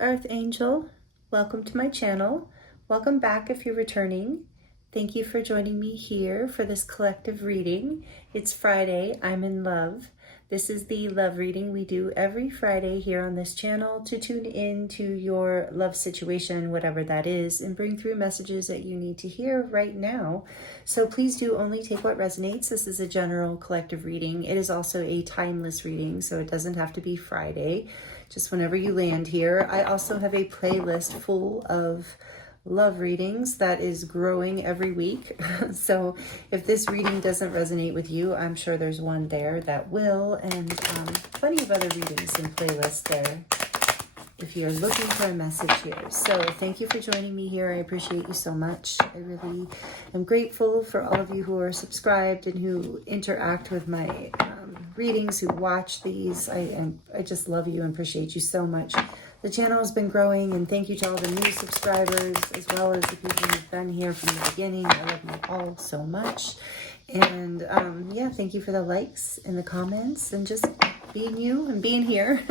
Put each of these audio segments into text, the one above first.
Earth Angel. Welcome to my channel. Welcome back if you're returning. Thank you for joining me here for this collective reading. It's Friday. I'm in love. This is the love reading we do every Friday here on this channel to tune in to your love situation, whatever that is, and bring through messages that you need to hear right now. So please do only take what resonates. This is a general collective reading. It is also a timeless reading, so it doesn't have to be Friday, just whenever you land here. I also have a playlist full of love readings that is growing every week. So if this reading doesn't resonate with you, I'm sure there's one there that will, and plenty of other readings and playlists there if you're looking for a message here. So thank you for joining me here. I appreciate you so much. I really am grateful for all of you who are subscribed and who interact with my readings, who watch these. I just love you and appreciate you so much. The channel has been growing, and thank you to all the new subscribers, as well as the people who've been here from the beginning. I love you all so much. And yeah, thank you for the likes and the comments, and just being you and being here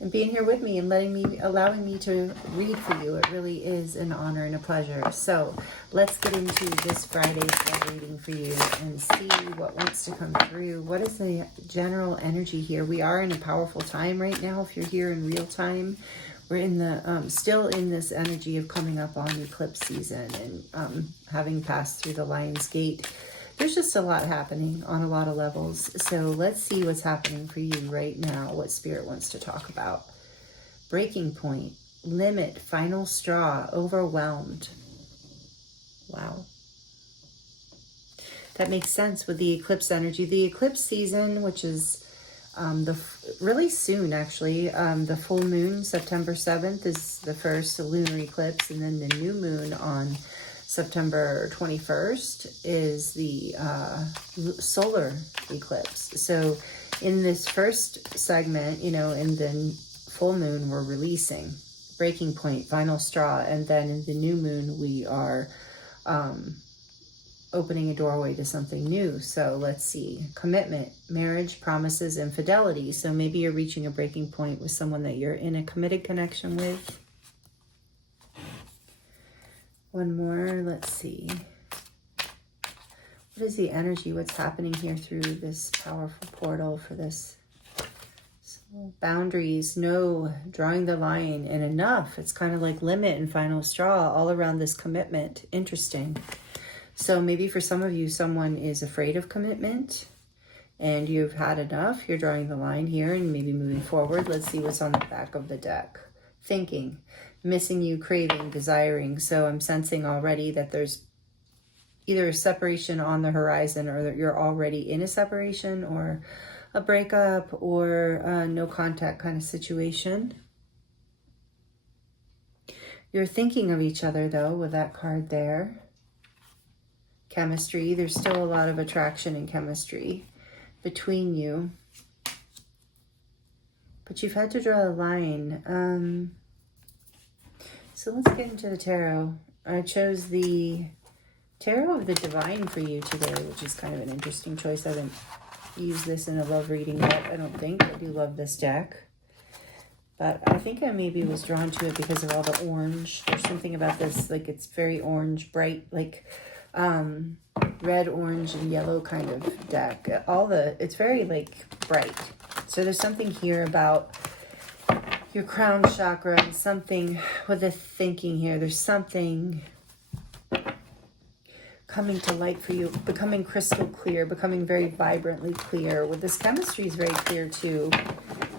and being here with me and allowing me to read for you. It really is an honor and a pleasure. So let's get into this Friday's love reading for you and see what wants to come through. What is the general energy here? We are in a powerful time right now. If you're here in real time, we're in the still in this energy of coming up on eclipse season and having passed through the Lion's Gate. There's just a lot happening on a lot of levels. So let's see what's happening for you right now, what Spirit wants to talk about. Breaking point, limit, final straw, overwhelmed. Wow. That makes sense with the eclipse energy. The eclipse season, which is really soon actually, the full moon, September 7th, is the first lunar eclipse, and then the new moon on September 21st is the solar eclipse. So in this first segment, in the full moon, we're releasing, breaking point, final straw. And then in the new moon, we are opening a doorway to something new. So let's see, commitment, marriage, promises, and fidelity. So maybe you're reaching a breaking point with someone that you're in a committed connection with. One more, let's see. What is the energy? What's happening here through this powerful portal for this? So boundaries, no, drawing the line, and enough. It's kind of like limit and final straw all around this commitment. Interesting. So maybe for some of you, someone is afraid of commitment and you've had enough. You're drawing the line here and maybe moving forward. Let's see what's on the back of the deck. Thinking. Missing you, craving, desiring. So I'm sensing already that there's either a separation on the horizon, or that you're already in a separation or a breakup or a no contact kind of situation. You're thinking of each other though with that card there. Chemistry. There's still a lot of attraction and chemistry between you. But you've had to draw a line. So let's get into the tarot. I chose the Tarot of the Divine for you today, which is kind of an interesting choice. I haven't used this in a love reading yet, I don't think. I do love this deck. But I think I maybe was drawn to it because of all the orange. There's something about this, like it's very orange, bright, like red, orange, and yellow kind of deck. It's very like bright. So there's something here about your crown chakra and something with the thinking here. There's something coming to light for you, becoming crystal clear, becoming very vibrantly clear. With this chemistry is very clear too.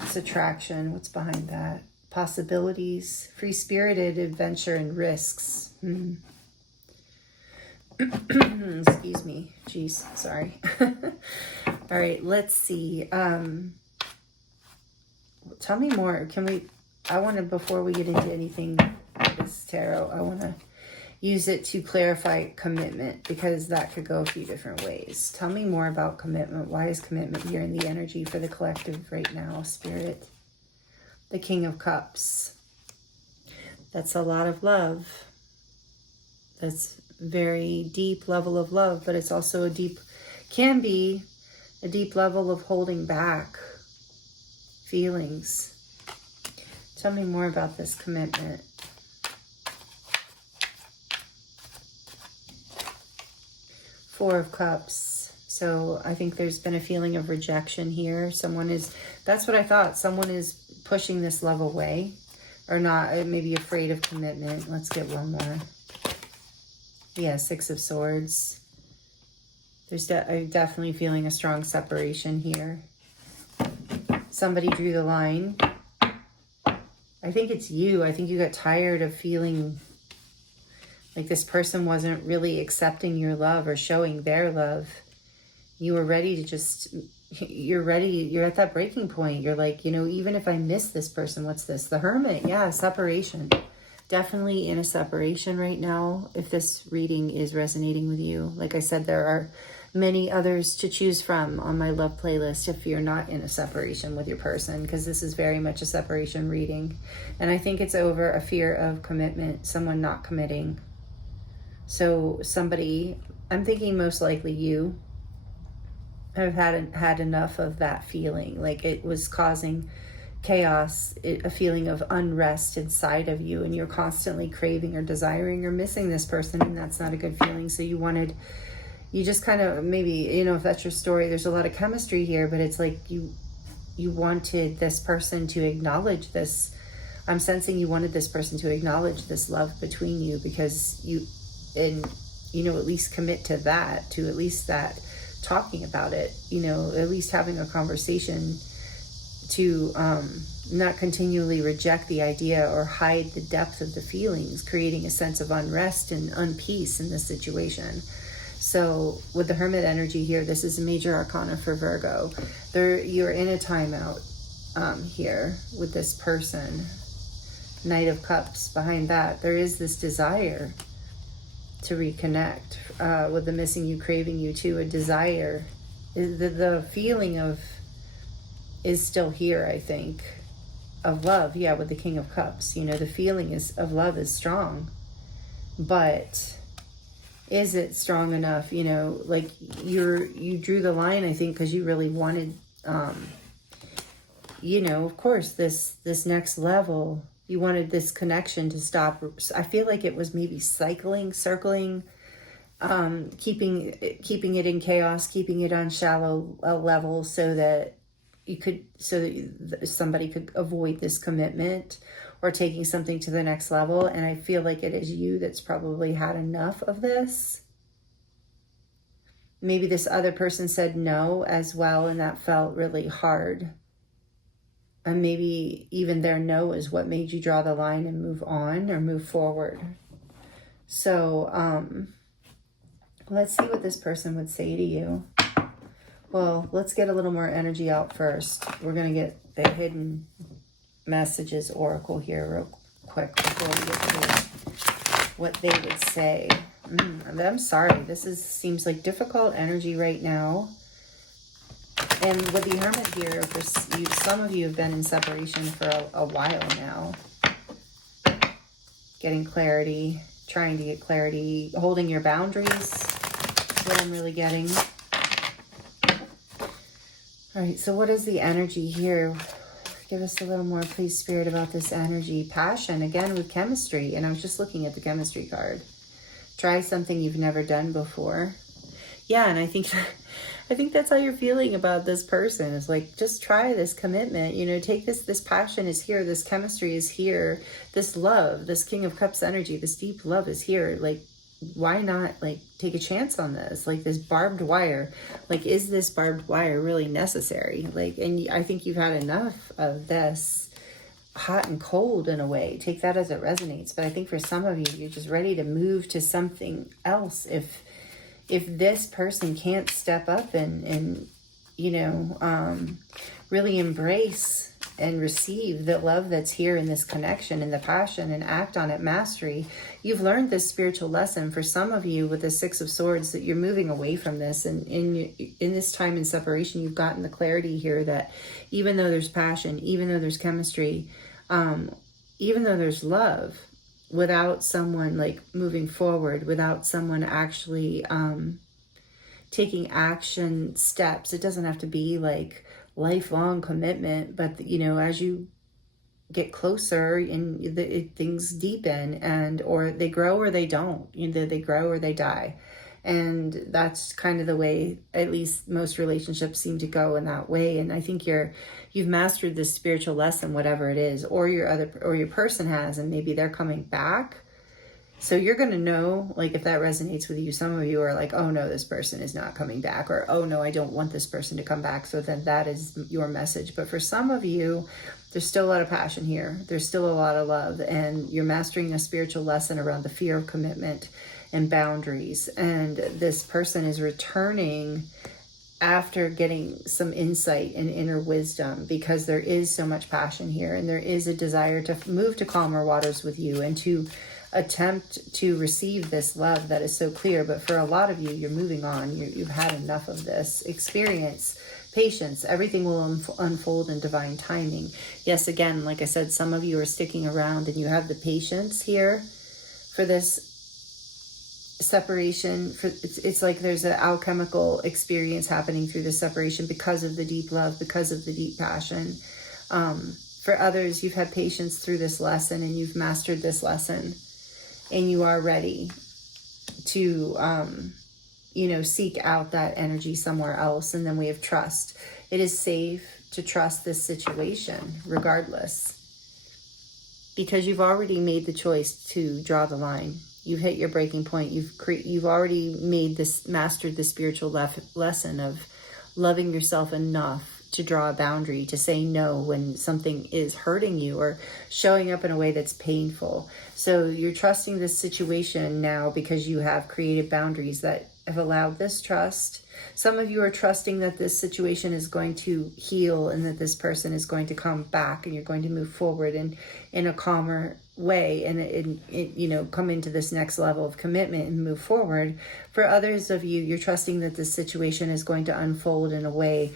It's attraction. What's behind that? Possibilities, free-spirited adventure, and risks. Excuse me. Jeez, sorry. All right, let's see. Tell me more. Before we get into anything with this tarot, I want to use it to clarify commitment, because that could go a few different ways. Tell me more about commitment. Why is commitment here in the energy for the collective right now, Spirit? The King of Cups. That's a lot of love. That's very deep level of love, but it's also can be a deep level of holding back feelings. Tell me more about this commitment. Four of Cups. So I think there's been a feeling of rejection here. That's what I thought. Someone is pushing this love away, or not, maybe afraid of commitment. Let's get one more. Yeah, Six of Swords. I'm definitely feeling a strong separation here. Somebody drew the line. I think it's you. I think you got tired of feeling like this person wasn't really accepting your love or showing their love. You were ready to you're at that breaking point. You're like, even if I miss this person, what's this? The Hermit. Yeah, separation. Definitely in a separation right now, if this reading is resonating with you. Like I said, there are many others to choose from on my love playlist if you're not in a separation with your person, because this is very much a separation reading. And I think it's over a fear of commitment, someone not committing. So somebody, I'm thinking most likely you, have had enough of that feeling. Like it was causing chaos, a feeling of unrest inside of you, and you're constantly craving or desiring or missing this person, and that's not a good feeling. So you just kind of, maybe, if that's your story, there's a lot of chemistry here, but it's like you wanted this person to acknowledge this. I'm sensing you wanted this person to acknowledge this love between you, because at least commit to that, to at least that talking about it, at least having a conversation, to not continually reject the idea or hide the depth of the feelings, creating a sense of unrest and unpeace in this situation. So with the Hermit energy here, this is a major arcana for Virgo. You're in a timeout here with this person. Knight of Cups behind that. There is this desire to reconnect with the missing you, craving you too. A desire, the feeling of is still here, I think, of love. Yeah, with the King of Cups, the feeling of love is strong, but is it strong enough? Like you drew the line, I think, because you really wanted, of course, this next level. You wanted this connection to stop. I feel like it was maybe circling, keeping it in chaos, keeping it on shallow level, so that somebody could avoid this commitment or taking something to the next level. And I feel like it is you that's probably had enough of this. Maybe this other person said no as well, and that felt really hard. And maybe even their no is what made you draw the line and move on or move forward. So let's see what this person would say to you. Well, let's get a little more energy out first. We're going to get the hidden messages oracle here real quick before we get to what they would say. I'm sorry. This seems like difficult energy right now. And with the Hermit here, some of you have been in separation for a while now. Getting clarity, trying to get clarity, holding your boundaries is what I'm really getting. All right, so what is the energy here? Give us a little more, please, Spirit, about this energy. Passion, again, with chemistry. And I was just looking at the chemistry card. Try something you've never done before. Yeah, and I think that's how you're feeling about this person. It's like, just try this commitment. Take this passion is here. This chemistry is here. This love, this King of Cups energy, this deep love is here. Like, why not, take a chance on this? Like, this barbed wire. Like, is this barbed wire really necessary? And I think you've had enough of this hot and cold in a way. Take that as it resonates. But I think for some of you, you're just ready to move to something else. If this person can't step up and really embrace and receive the love that's here in this connection and the passion and act on it, mastery, you've learned this spiritual lesson. For some of you with the Six of Swords, that you're moving away from this, and in this time in separation, you've gotten the clarity here that even though there's passion, even though there's chemistry, even though there's love, without someone moving forward, without someone actually taking action steps, it doesn't have to be lifelong commitment, but as you get closer and things deepen, and or they grow or they don't. Either they grow or they die. And that's kind of the way, at least most relationships seem to go in that way. And I think you've mastered this spiritual lesson, whatever it is, or your person has, and maybe they're coming back. So you're going to know, like, if that resonates with you. Some of you are like, oh no, this person is not coming back, or oh no, I don't want this person to come back. So then that is your message. But for some of you, there's still a lot of passion here. There's still a lot of love, and you're mastering a spiritual lesson around the fear of commitment and boundaries. And this person is returning after getting some insight and inner wisdom, because there is so much passion here, and there is a desire to move to calmer waters with you and to attempt to receive this love that is so clear. But for a lot of you, you're moving on. You've had enough of this experience. Patience, everything will unfold in divine timing. Yes, again, like I said, some of you are sticking around and you have the patience here for this separation. It's like there's an alchemical experience happening through this separation because of the deep love, because of the deep passion. For others, you've had patience through this lesson and you've mastered this lesson, and you are ready to seek out that energy somewhere else. And then we have trust. It is safe to trust this situation regardless, because you've already made the choice to draw the line. You've hit your breaking point. You've already mastered the spiritual lesson of loving yourself enough to draw a boundary, to say no when something is hurting you or showing up in a way that's painful. So you're trusting this situation now because you have created boundaries that have allowed this trust. Some of you are trusting that this situation is going to heal and that this person is going to come back, and you're going to move forward in a calmer way and come into this next level of commitment and move forward. For others of you, you're trusting that this situation is going to unfold in a way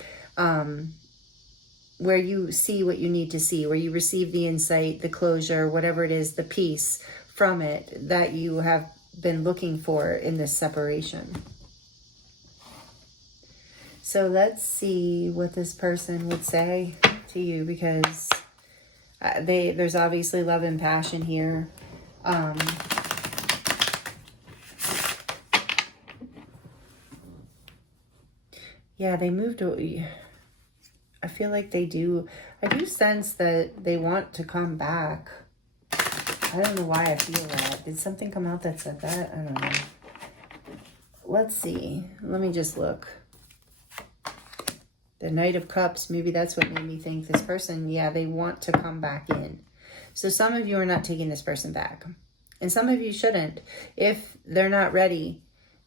where you see what you need to see, where you receive the insight, the closure, whatever it is, the peace from it that you have been looking for in this separation. So let's see what this person would say to you, because there's obviously love and passion here. Yeah, they moved away. I feel like I do sense that they want to come back. I don't know why I feel that. Did something come out that said that? I don't know. Let's see. Let me just look. The Knight of Cups, maybe that's what made me think this person, yeah, they want to come back in. So some of you are not taking this person back. And some of you shouldn't. If they're not ready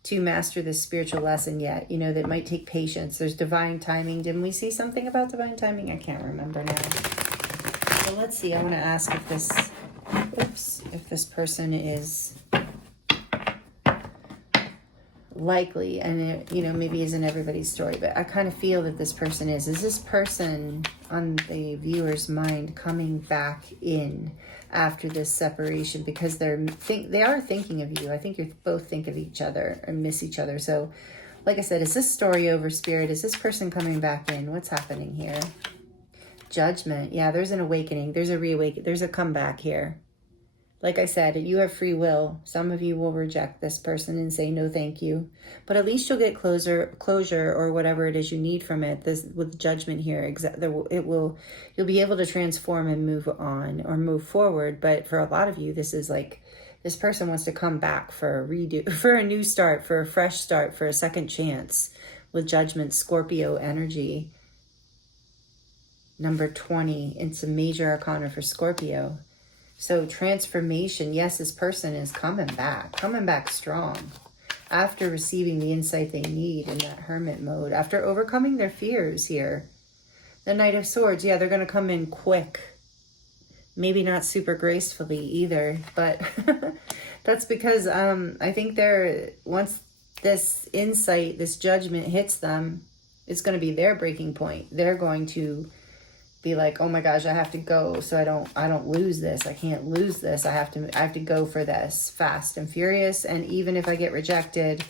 to master this spiritual lesson yet, that might take patience. There's divine timing. Didn't we see something about divine timing? I can't remember now. So let's see. I want to ask if this person is likely, and it, maybe isn't everybody's story, but I kind of feel that this person is this person on the viewer's mind coming back in after this separation, because they are thinking of you. I think you both think of each other and miss each other. So like I said, is this story over, Spirit? Is this person coming back in? What's happening here? Judgment. Yeah, there's an awakening. There's a reawakening. There's a comeback here. Like I said, you have free will. Some of you will reject this person and say no thank you. But at least you'll get closure or whatever it is you need from it. This with judgment here, you'll be able to transform and move on or move forward. But for a lot of you, this is like this person wants to come back for a redo, for a new start, for a fresh start, for a second chance. With Judgment, Scorpio energy. Number 20. It's a major arcana for Scorpio. So transformation, yes, this person is coming back strong after receiving the insight they need in that hermit mode, after overcoming their fears here. The Knight of Swords, yeah, they're going to come in quick. Maybe not super gracefully either, but that's because I think once this insight, this judgment hits them, it's going to be their breaking point. They're going to be like, oh my gosh, I have to go so I don't lose this. I can't lose this. I have to go for this fast and furious. And even if I get rejected,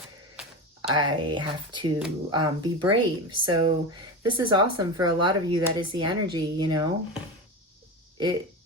I have to be brave. So this is awesome for a lot of you. That is the energy,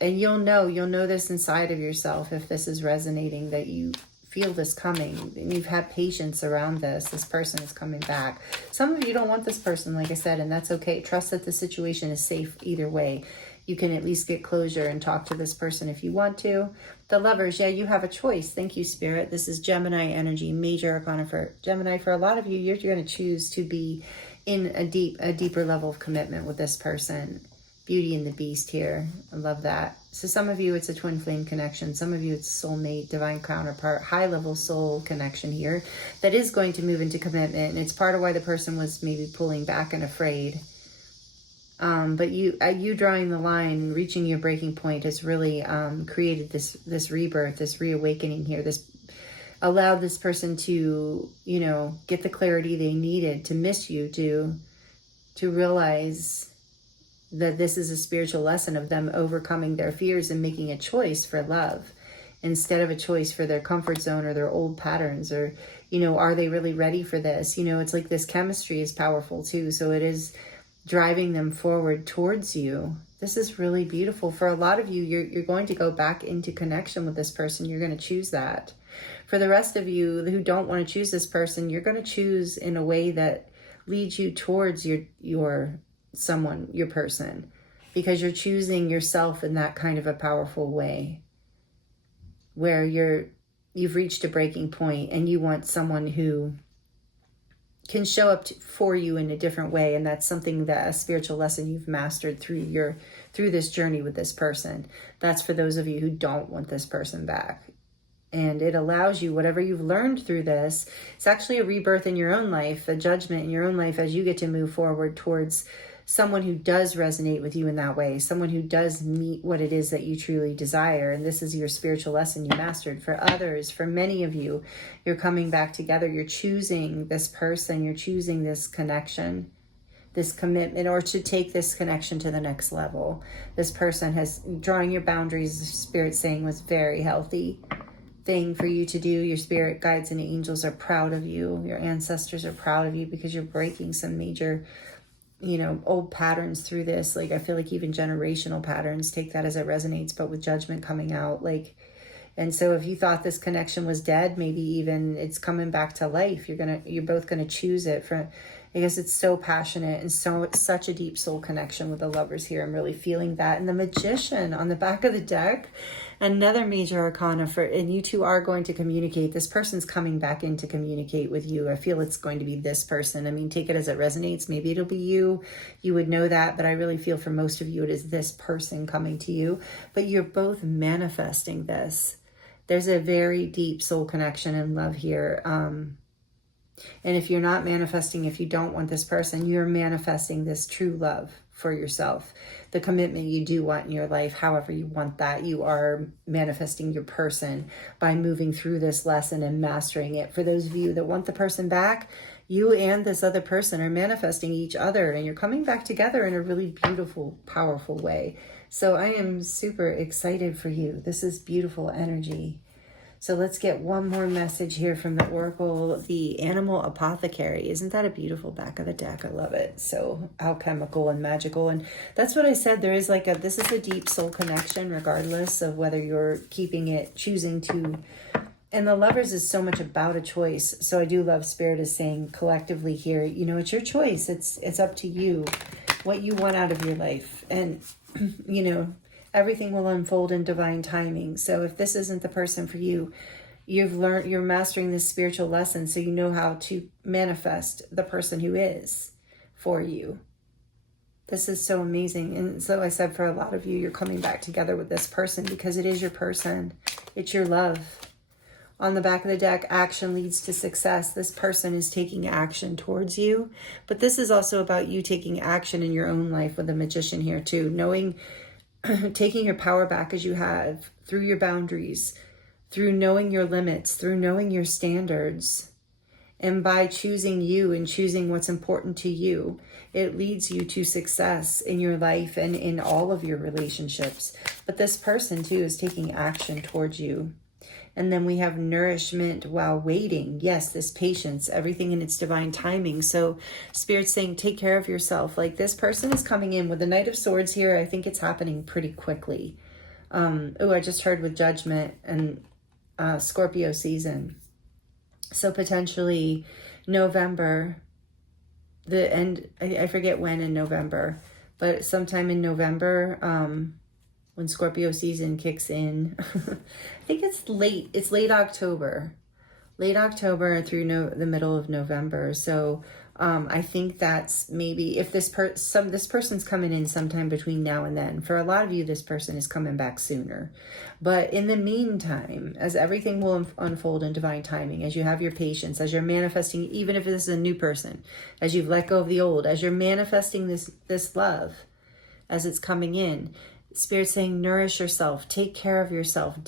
And you'll know this inside of yourself if this is resonating, that you feel this coming and you've had patience around this person is coming back. Some of you don't want this person, like I said, and that's okay. Trust that the situation is safe either way. You can at least get closure and talk to this person if you want to. The Lovers, yeah, you have a choice. Thank you, Spirit. This is Gemini energy, major arcana for Gemini. For a lot of you, you're going to choose to be in a deeper level of commitment with this person. Beauty and the Beast here. I love that. So some of you, it's a twin flame connection. Some of you, it's soulmate, divine counterpart, high level soul connection here that is going to move into commitment. And it's part of why the person was maybe pulling back and afraid. But you drawing the line and reaching your breaking point has really created this rebirth, this reawakening here. This allowed this person to, get the clarity they needed to miss you, to realize that this is a spiritual lesson of them overcoming their fears and making a choice for love instead of a choice for their comfort zone or their old patterns, or, are they really ready for this? It's like this chemistry is powerful too. So it is driving them forward towards you. This is really beautiful. For a lot of you, you're going to go back into connection with this person. You're going to choose that. For the rest of you who don't want to choose this person, you're going to choose in a way that leads you towards your someone, your person, because you're choosing yourself in that kind of a powerful way where you've reached a breaking point and you want someone who can show up for you in a different way. And that's something, that a spiritual lesson you've mastered through this journey with this person. That's for those of you who don't want this person back. And it allows you, whatever you've learned through this, it's actually a rebirth in your own life, a judgment in your own life as you get to move forward towards someone who does resonate with you in that way, someone who does meet what it is that you truly desire. And this is your spiritual lesson you mastered. For others, for many of you, you're coming back together. You're choosing this person. You're choosing this connection, this commitment, or to take this connection to the next level. This person has, drawing your boundaries, Spirit saying, was very healthy thing for you to do. Your spirit guides and angels are proud of you. Your ancestors are proud of you because you're breaking some major old patterns through this. Like, I feel like even generational patterns, take that as it resonates, but with judgment coming out. And so if you thought this connection was dead, maybe even it's coming back to life. You're both gonna choose it because it's so passionate and such a deep soul connection with the Lovers here. I'm really feeling that. And the Magician on the back of the deck, another major arcana and you two are going to communicate. This person's coming back in to communicate with you. I feel it's going to be this person. I mean, take it as it resonates. Maybe it'll be you. You would know that, but I really feel for most of you, it is this person coming to you. But you're both manifesting this. There's a very deep soul connection and love here. And if you're not manifesting, if you don't want this person, you're manifesting this true love for yourself. The commitment you do want in your life, however you want that, you are manifesting your person by moving through this lesson and mastering it. For those of you that want the person back, you and this other person are manifesting each other and you're coming back together in a really beautiful, powerful way. So I am super excited for you. This is beautiful energy. So let's get one more message here from the Oracle, the Animal Apothecary. Isn't that a beautiful back of the deck? I love it. So alchemical and magical. And that's what I said. There is this is a deep soul connection, regardless of whether you're choosing to. And the Lovers is so much about a choice. So I do love Spirit is saying collectively here, it's your choice. It's up to you what you want out of your life. And, everything will unfold in divine timing. So if this isn't the person for you, you're mastering this spiritual lesson, so you know how to manifest the person who is for you. This is so amazing. And so I said, for a lot of you, you're coming back together with this person because it is your person. It's your love. On the back of the deck, action leads to success. This person is taking action towards you. But this is also about you taking action in your own life with the Magician here too. Taking your power back as you have through your boundaries, through knowing your limits, through knowing your standards. And by choosing you and choosing what's important to you, it leads you to success in your life and in all of your relationships. But this person too is taking action towards you. And then we have nourishment while waiting. Yes, this patience, everything in its divine timing. So Spirit's saying, take care of yourself. Like, this person is coming in with the Knight of Swords here. I think it's happening pretty quickly. Oh, I just heard with Judgment and Scorpio season. So potentially November, the end, I forget when in November, but sometime in November, when Scorpio season kicks in, I think it's late October, through the middle of November. So I think that's maybe if this person's coming in sometime between now and then. For a lot of you, this person is coming back sooner. But in the meantime, as everything will unfold in divine timing, as you have your patience, as you're manifesting, even if this is a new person, as you've let go of the old, as you're manifesting this love, as it's coming in, Spirit's saying, nourish yourself, take care of yourself,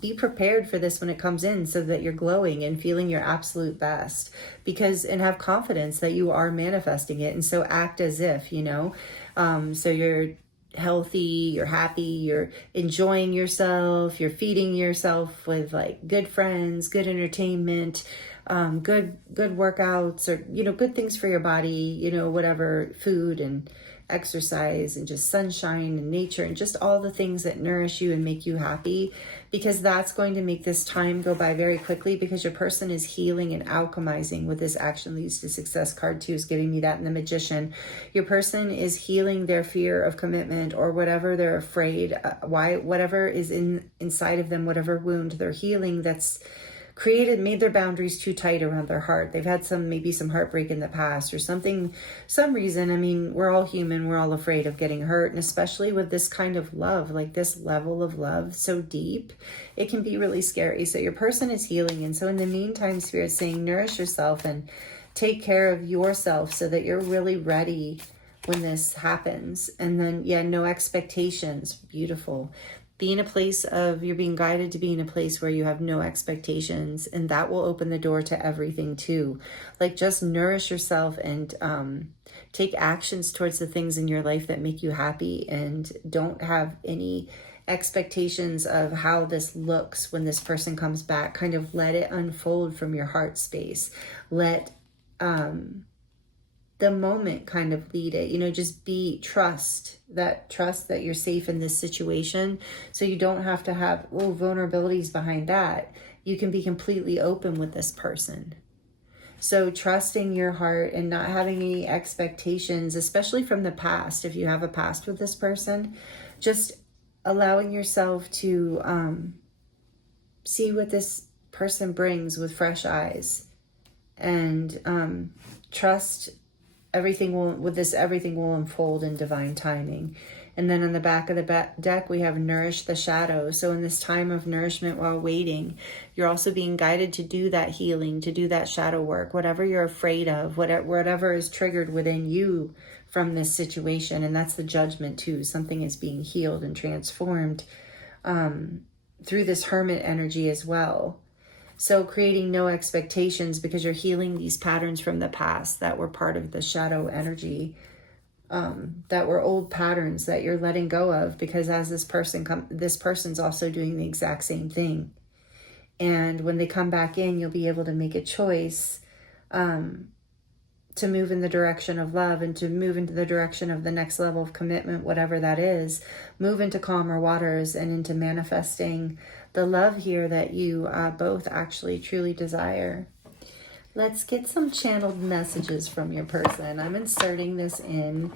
be prepared for this when it comes in, so that you're glowing and feeling your absolute best, and have confidence that you are manifesting it. And so act as if, so you're healthy, you're happy, you're enjoying yourself, you're feeding yourself with like good friends, good entertainment, good workouts, or, good things for your body, whatever, food and exercise and just sunshine and nature and just all the things that nourish you and make you happy, because that's going to make this time go by very quickly, because your person is healing and alchemizing with this action leads to success card 2 is giving me that in the Magician. Your person is healing their fear of commitment or whatever they're afraid, whatever is inside of them, whatever wound they're healing that's made their boundaries too tight around their heart. They've had maybe some heartbreak in the past or something, some reason. I mean, we're all human. We're all afraid of getting hurt. And especially with this kind of love, like this level of love so deep, it can be really scary. So your person is healing. And so in the meantime, Spirit's saying, nourish yourself and take care of yourself so that you're really ready when this happens. And then, no expectations. Beautiful. You're being guided to be in a place where you have no expectations, and that will open the door to everything too. Like, just nourish yourself and take actions towards the things in your life that make you happy, and don't have any expectations of how this looks when this person comes back. Kind of let it unfold from your heart space. Let the moment kind of lead it, just trust that you're safe in this situation. So you don't have to have vulnerabilities behind that. You can be completely open with this person. So trusting your heart and not having any expectations, especially from the past. If you have a past with this person, just allowing yourself to see what this person brings with fresh eyes, and trust everything will unfold in divine timing. And then on the back of the deck, we have nourish the shadow. So in this time of nourishment while waiting, you're also being guided to do that healing, to do that shadow work, whatever you're afraid of, whatever is triggered within you from this situation. And that's the Judgment too. Something is being healed and transformed through this Hermit energy as well. So creating no expectations, because you're healing these patterns from the past that were part of the shadow energy, that were old patterns that you're letting go of, because as this person's also doing the exact same thing. And when they come back in, you'll be able to make a choice to move in the direction of love and to move into the direction of the next level of commitment, whatever that is. Move into calmer waters and into manifesting the love here that you both actually truly desire. Let's get some channeled messages from your person. I'm inserting this in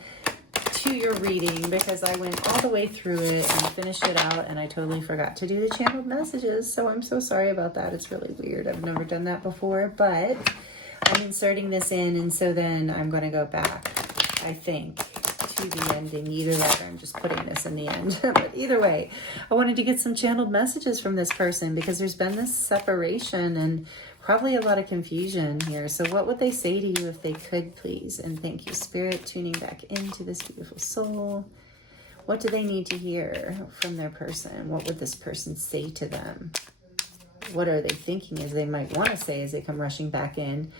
to your reading because I went all the way through it and finished it out, and I totally forgot to do the channeled messages. So I'm so sorry about that. It's really weird. I've never done that before, but I'm inserting this in, and so then I'm going to go back, I think, to the ending. Either that or I'm just putting this in the end. But either way, I wanted to get some channeled messages from this person because there's been this separation and probably a lot of confusion here. So what would they say to you if they could, please? And thank you, Spirit, tuning back into this beautiful soul. What do they need to hear from their person? What would this person say to them? What are they thinking as they might want to say as they come rushing back in?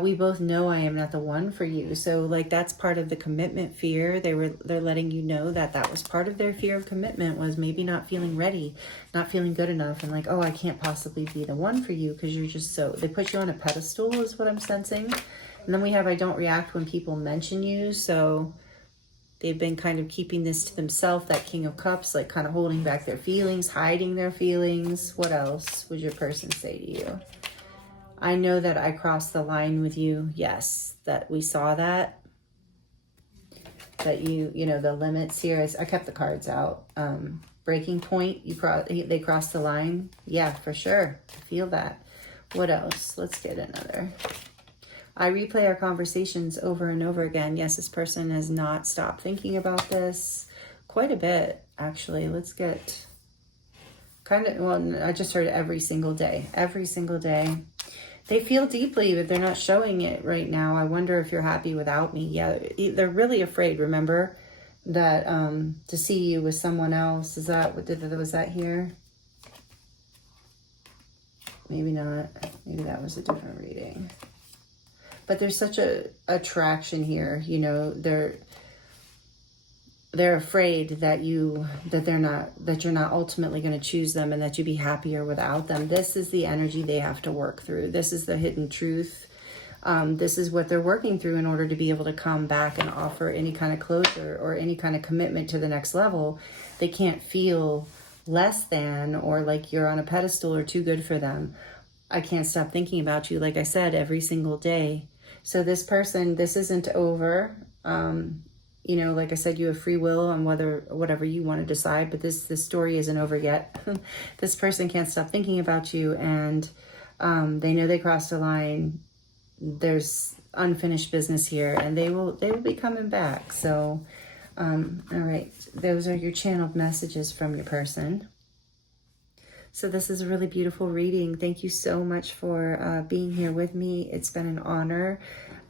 We both know I am not the one for you. So like that's part of the commitment fear. They're letting you know that was part of their fear of commitment, was maybe not feeling ready, not feeling good enough, and like, oh, I can't possibly be the one for you because you're just they put you on a pedestal is what I'm sensing. And then we have I don't react when people mention you. So They've been kind of keeping this to themselves, that King of Cups, like kind of holding back their feelings, hiding their feelings. What else would your person say to you? I know that I crossed the line with you. Yes, that we saw that. That you know, the limits here. I kept the cards out. Breaking point, they crossed the line. Yeah, for sure. I feel that. What else? Let's get another. I replay our conversations over and over again. Yes, this person has not stopped thinking about this quite a bit, actually. Let's get well, I just heard every single day. Every single day. They feel deeply, but they're not showing it right now. I wonder if you're happy without me. Yeah, they're really afraid, remember, that to see you with someone else. Is that, was that here? Maybe not. Maybe that was a different reading. But there's such a attraction here, you know, they're afraid that you're not ultimately going to choose them, and that you'd be happier without them. This is the energy they have to work through. This is the hidden truth. This is what they're working through in order to be able to come back and offer any kind of closure or any kind of commitment to the next level. They can't feel less than, or like you're on a pedestal or too good for them. I can't stop thinking about you, like I said, every single day. So this person, this isn't over. You know, like I said, you have free will on whatever you want to decide, but this story isn't over yet. This person can't stop thinking about you, and they know they crossed a line. There's unfinished business here, and they will be coming back. So, all right, those are your channeled messages from your person. So this is a really beautiful reading. Thank you so much for being here with me. It's been an honor,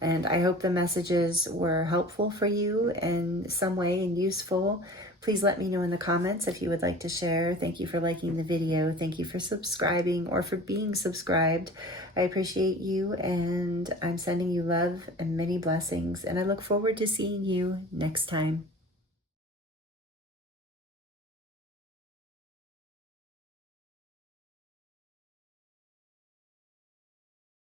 and I hope the messages were helpful for you in some way and useful. Please let me know in the comments if you would like to share. Thank you for liking the video. Thank you for subscribing or for being subscribed. I appreciate you, and I'm sending you love and many blessings, and I look forward to seeing you next time.